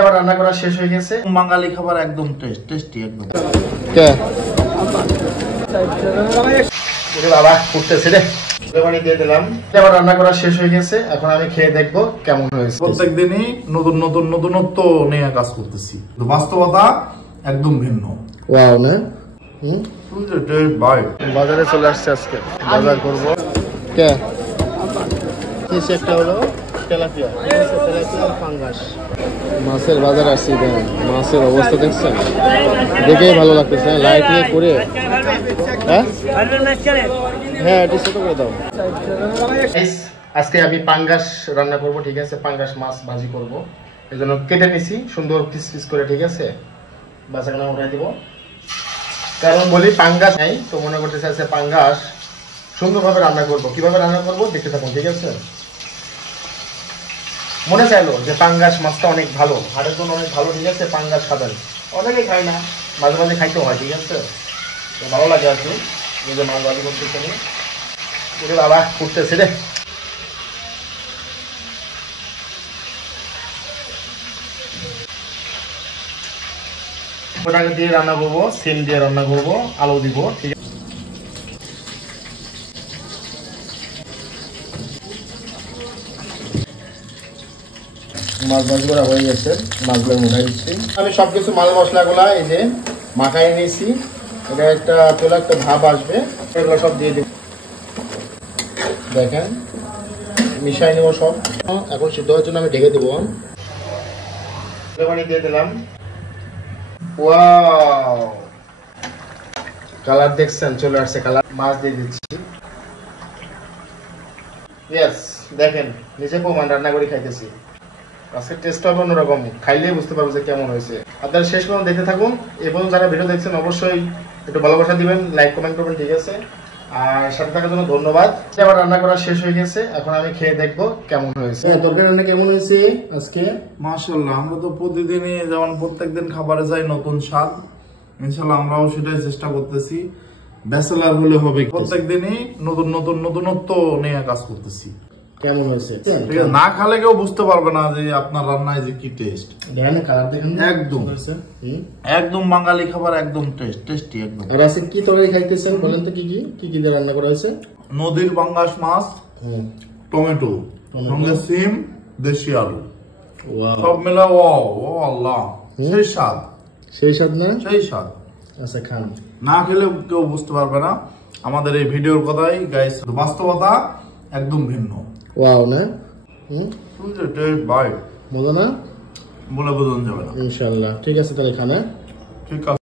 এবার রান্না করা শেষ হয়ে গেছে। বাঙালি খাবার একদম টেস্টি একদম। বাবা ফুটতেছে রে, পানি দিয়ে দিলাম। এবার রান্না করা শেষ হয়ে গেছে, এখন আমি খেয়ে দেখবো কেমন হয়েছে। প্রত্যেকদিনই নতুনত্ব নিয়ে কাজ করতেছি, বাস্তবতা একদম ভিন্ন। ওয়াও না, বাজারে চলে আসছে, আজকে বাজার করবো। একটা হলো তেলাপিয়া, ফাঙ্গাস মাছের বাজার আসছে। মাছের অবস্থা দেখছেন, দেখেই ভালো লাগতেছে। লাইট নিয়ে করে হ্যাঁ এটি ছোট করে দাও। আজকে আমি পাঙ্গাস রান্না করব, ঠিক আছে। পাঙ্গাস মাছ ভাজি করব, এই জন্য কেটে নিছি সুন্দর পিস পিস করে, ঠিক আছে। বাসাখানা উঠাই দিব, কারণ বলি পাঙ্গাস নাই তো মনে করতেছে আজকে পাঙ্গাস সুন্দরভাবে রান্না করব। কিভাবে রান্না করব দেখতে থাকুন, ঠিক আছে। মনে চাইলো যে পাঙ্গাস মাছটা অনেক ভালো, হাড়ের জন্য অনেক ভালো, ঠিক আছে। পাঙ্গাস খাবেন, অনেকেই খায় না, মাঝে মাঝে খাইতে হয়, ঠিক আছে। ভালো লাগে আর কি, এই যে মাছ ভাজি করতেছে। বাবা ফুটতেছে রে, ওটাকে দিয়ে রান্না করবো, সিম দিয়ে রান্না করবো, আলু দিব, ঠিক আছে। মাছ ভাজি করা হয়ে গেছে, মাছগুলো উঠাই দিচ্ছি। আমি সবকিছু মাল মশলাগুলা এই যে মাখাই নিয়েছি। এটা একটা চলে একটা ভাব আসবে, এগুলো সব দিয়ে দিব। দেখেন মিশাই নেবো সব। এখন সিদ্ধ হওয়ার জন্য আমি ঢেকে দেবো। পানি দিয়ে দিলাম। ওয়াও, কালার দেখছেন চলে আসছে, কালার। মাছ দিয়ে দিচ্ছি। ইয়েস, দেখেন নিজে প্রমাণ, রান্না করে খাইতেছি। আজকের টেস্ট হবে অন্যরকম, খাইলেই বুঝতে পারবো যে কেমন হয়েছে। আপনারা শেষ পর্যন্ত দেখতে থাকুন এবং যারা ভিডিও দেখছেন অবশ্যই একটু ভালোবাসা দিবেন, লাইক কমেন্ট করবেন, ঠিক আছে। আর সাথে থাকার জন্য ধন্যবাদ। এবার রান্না করা শেষ হয়ে গেছে, এখন আমি খেয়ে দেখবো কেমন হয়েছে। তরকারি রান্না কেমন হয়েছে আজকে? মাশাআল্লাহ, আমরা তো প্রতিদিনই যেমন প্রত্যেকদিন খাবারে যাই নতুন স্বাদ, ইনশাআল্লাহ আমরাও সেটাই চেষ্টা করতেছি। ব্যাচেলার হলে হবে, প্রত্যেকদিনই নতুনত্ব নিয়ে কাজ করতেছি। কেমন হয়েছে ঠিক আছে, না খালে কেউ বুঝতে পারবে না যে আপনার রান্নায় যে কি টেস্ট। দেখেন কালার দেখেন, একদম বাঙালি খাবার একদম টেস্টি একদম। আর আজকে কি তরকারি খাইতেছেন বলেন তো, কি কি দিয়ে রান্না করা হয়েছে? নদীর পাঙ্গাস মাছ, টমেটো, সঙ্গে সিম, দেশি আলু, সব মিলা। ও আল্লাহ, সেই স্বাদ, সেই স্বাদ না, সেই স্বাদ। আচ্ছা খান, না খেলে কেউ বুঝতে পারবে না আমাদের এই ভিডিওর কথাই। গাইস, বাস্তবতা একদম ভিন্ন। ওয়াও না, ভাই বলো না, বলে বোঝানো যাবে না। ইনশাআল্লাহ ঠিক আছে, তাহলে খানা ঠিক আছে।